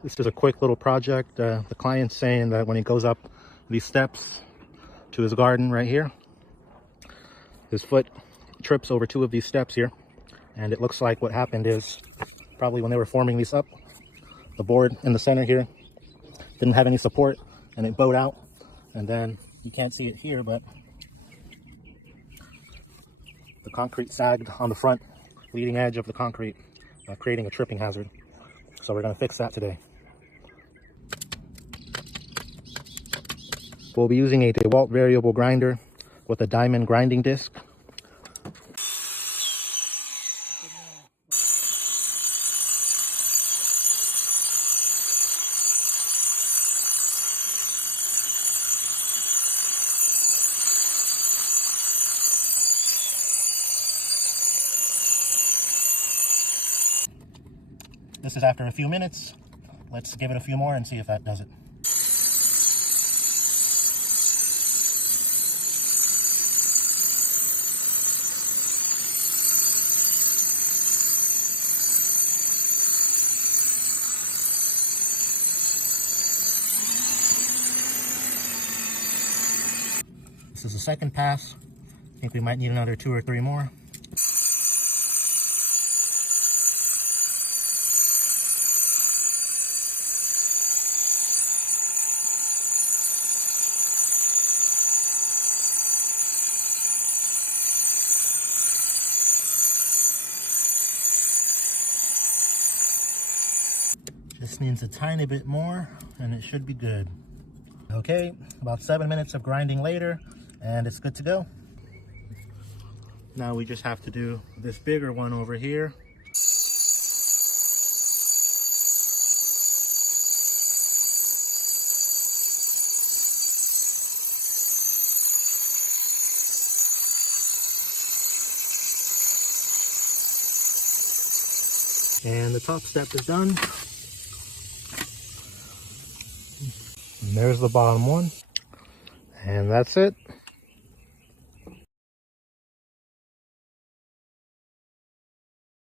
This is a quick little project. The client's saying that when he goes up these steps to his garden right here, his foot trips over two of these steps here. And it looks like what happened is probably when they were forming these up, the board in the center here didn't have any support and it bowed out. And then you can't see it here, but the concrete sagged on the front leading edge of the concrete, creating a tripping hazard. So we're going to fix that today. We'll be using a DeWalt variable grinder with a diamond grinding disc. This is after a few minutes. Let's give it a few more and see if that does it. This is the second pass. I think we might need another 2 or 3 more. Just needs a tiny bit more and it should be good. Okay, about 7 minutes of grinding later and it's good to go. Now we just have to do this bigger one over here. And the top step is done. And there's the bottom one. And that's it.